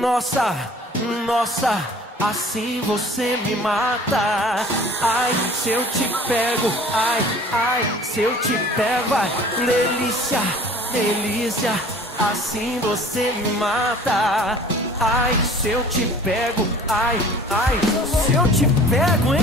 nossa, nossa, assim você me mata. Ai, se eu te pego, ai, ai, se eu te pego, ai, delícia, delícia, assim você me mata. Ai, se eu te pego, ai, ai, se eu te pego, hein?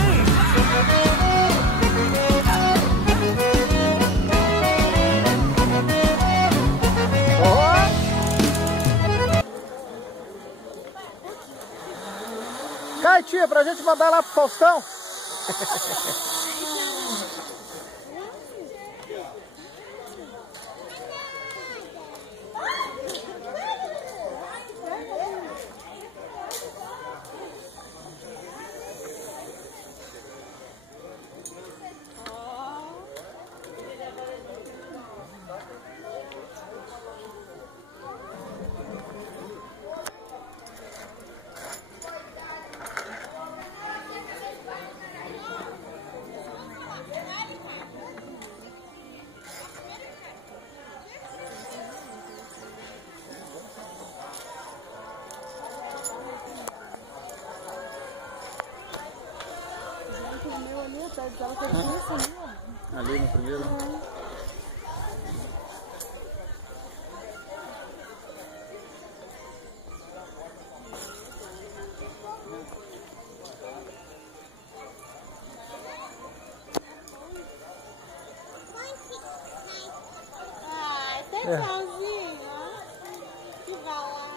Cai, tia, pra gente mandar lá pro Faustão. Ali no primeiro. Ai, tãozinho, que vai lá.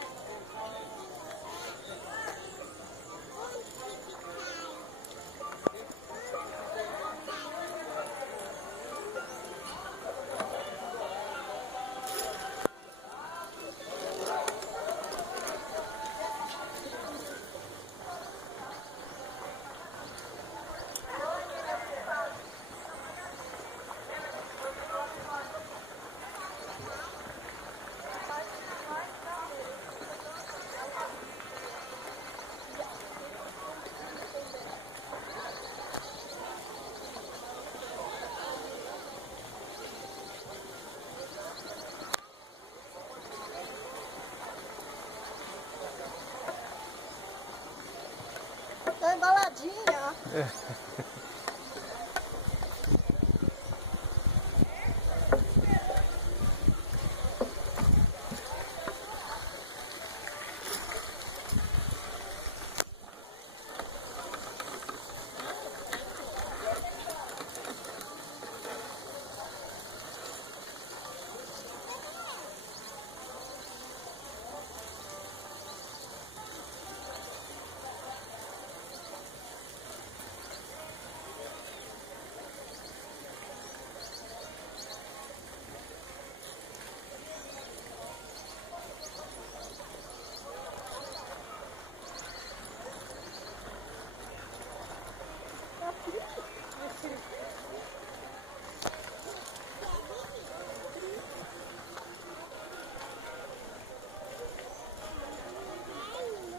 Tá embaladinha.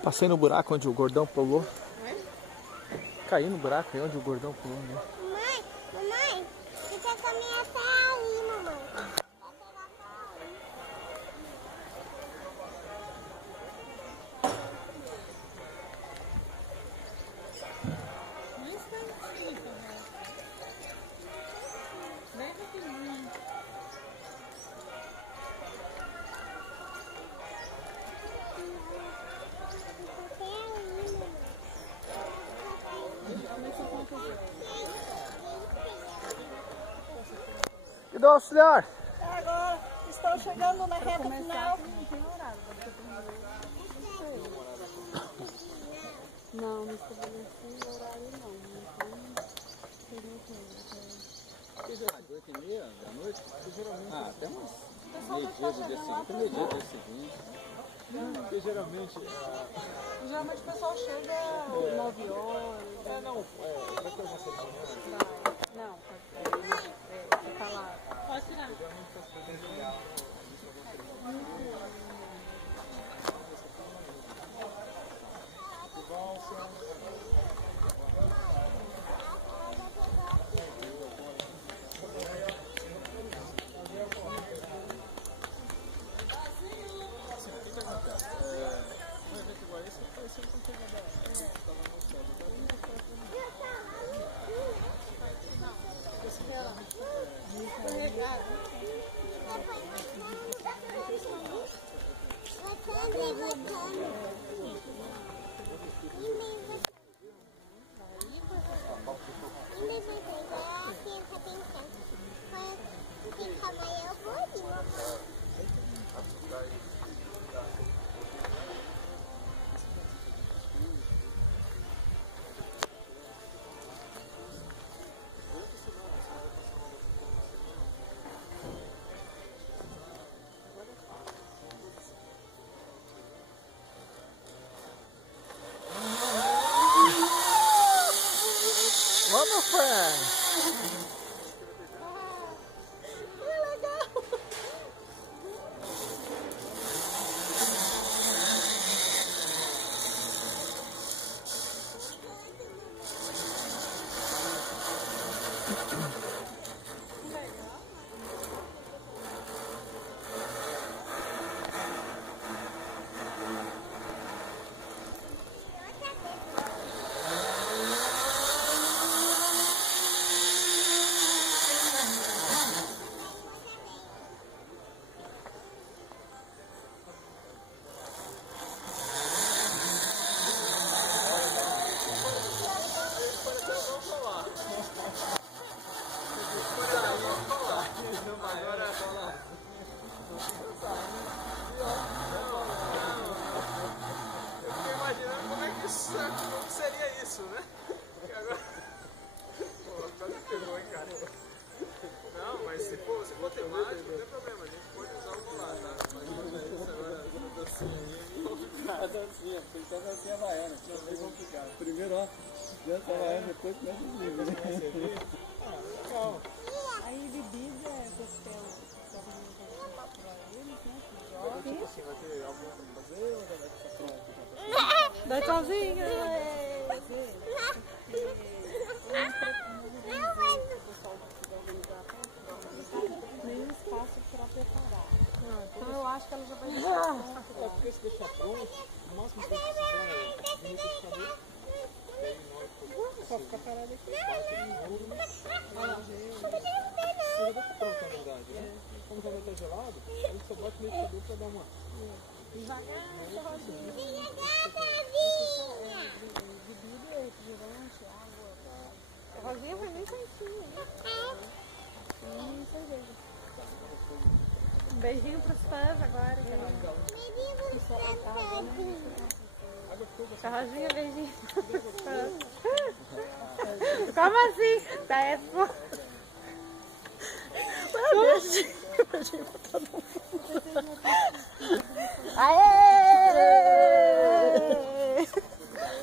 Passei no buraco onde o gordão pulou. Caí no buraco aí onde o gordão pulou, né? Mamãe, você quer caminhar até aí, mamãe. E do auxiliar? Agora, estou chegando na reta final. Não, não estabeleci horário não. Que geralmente 8h30 da noite? Geralmente. Ah, até umas meio-dia do dia seguinte, meio-dia do dia seguinte. Porque geralmente. Geralmente o pessoal chega 9 horas. Vai ter uma cerimônia. Não, fica lá. Pode tirar. Vamos, Fran! Primeiro, ó, dança havaiana, depois começa os livros. Calma. Aí bebida é coquetel pra eles, né? Tipo assim, vai ter algum pra fazer ou vai ficar pronto? Dá tchauzinho! Nem espaço pra preparar. Então eu acho que ela já vai deixar. É porque se deixar pronto, o máximo que você precisar é de liquidificador. Só ficar parado aqui. Eu já deixo pronto, na verdade, né? Como já vai estar gelado, a gente só bota o liquidificador pra dar uma... Devagar, Rosinha. Bebida, refrigerante, água. A Rosinha foi bem quentinha, né? Sim, cerveja. Um beijinho pros fãs agora. A Rosinha, beijinho pros fãs. Como assim? Tá, é foda. Beijinho pra todo mundo. Aê!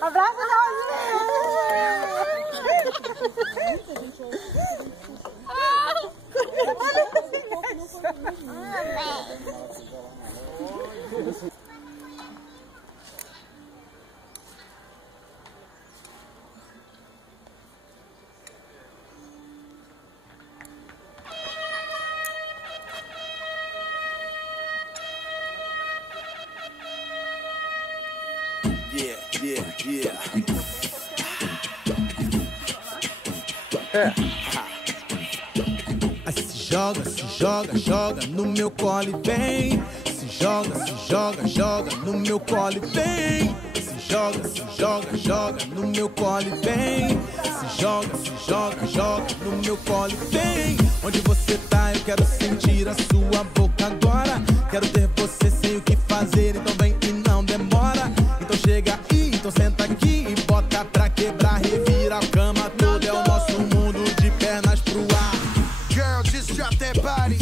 Abraço da Se joga, joga no meu colo e vem. Se joga, joga no meu colo e vem. Se joga, joga no meu colo e vem. Se joga, joga no meu colo e vem. Onde você tá, eu quero sentir a sua boca agora. Quero ter você sem o que fazer, então vem e não demora. Então chega aí, então senta aqui e bota pra quebrar. Revira a cama toda, é o nosso mundo de pernas pro ar. Girl, just drop that body,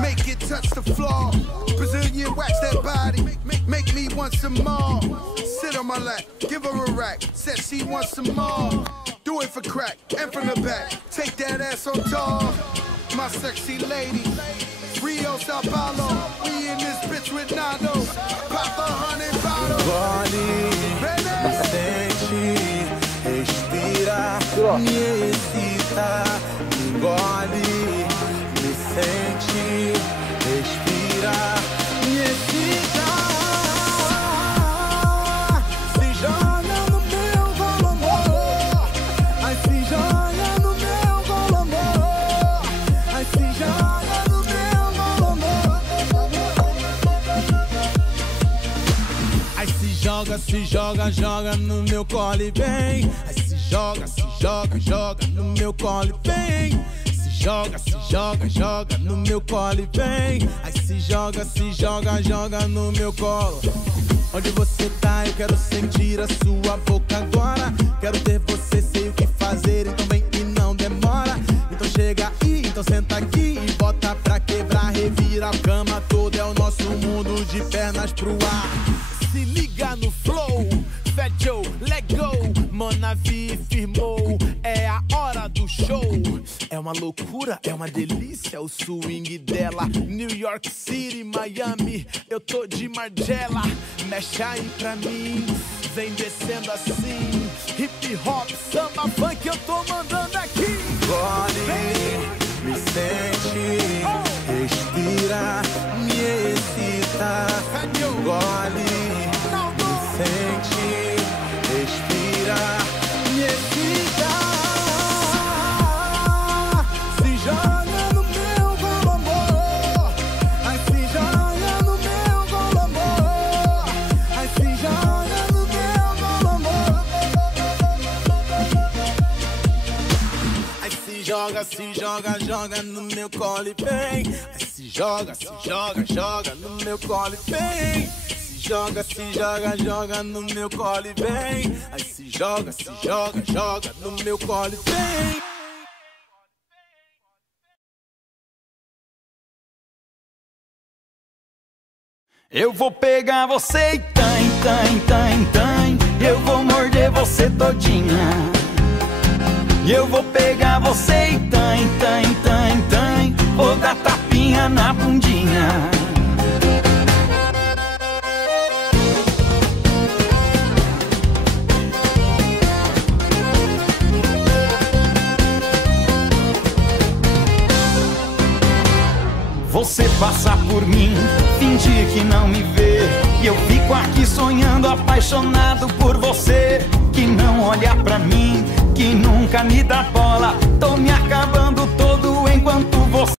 make it touch the floor. Brazilian wax that body, make me want some more. Sit on my lap, give her a rack, said she wants some more. Do it for crack, and from the back, take that ass on tour. My sexy lady, Rio, Sao Paulo, we in this bitch with Nando. Pop 100 bottles. Me sente, respira, me excita, me engole, me sente, respira, me excita. Se joga. joga, joga no meu colo e vem. Aí se joga, joga no meu colo e vem. Se joga, joga no meu colo e vem. Aí se joga, joga no meu colo. Onde você tá, eu quero sentir a sua boca agora. Quero ter você, sei o que fazer, então vem e não demora. Então chega aí, então senta aqui e bota pra quebrar, revira a cama toda, é o nosso mundo de pernas pro ar. Se liga no flow, Fat Joe, let go. Monavi firmou, é a hora do show. É uma loucura, é uma delícia o swing dela. New York City, Miami, eu tô de Margiela. Mexe aí pra mim, vem descendo assim. Hip hop, samba, funk, eu tô mandando aqui. Gole, me sente, respira, me excita. Gole, me sente, respira, me excita. Se joga no meu golombo, ai se joga no meu golombo, ai se joga no meu golombo. Ai se joga, joga no meu colo e vem. Ai se joga, joga no meu colo e vem. Se joga, joga no meu colo e vem. Aí se joga, joga no meu colo e vem. Eu vou pegar você e tan, tan, tan, tan. Eu vou morder você todinha. Eu vou pegar você e tan, tan, tan, tan. Vou dar tapinha na bundinha. Você passa por mim, fingir que não me vê, e eu fico aqui sonhando, apaixonado por você. Que não olha pra mim, que nunca me dá bola, tô me acabando.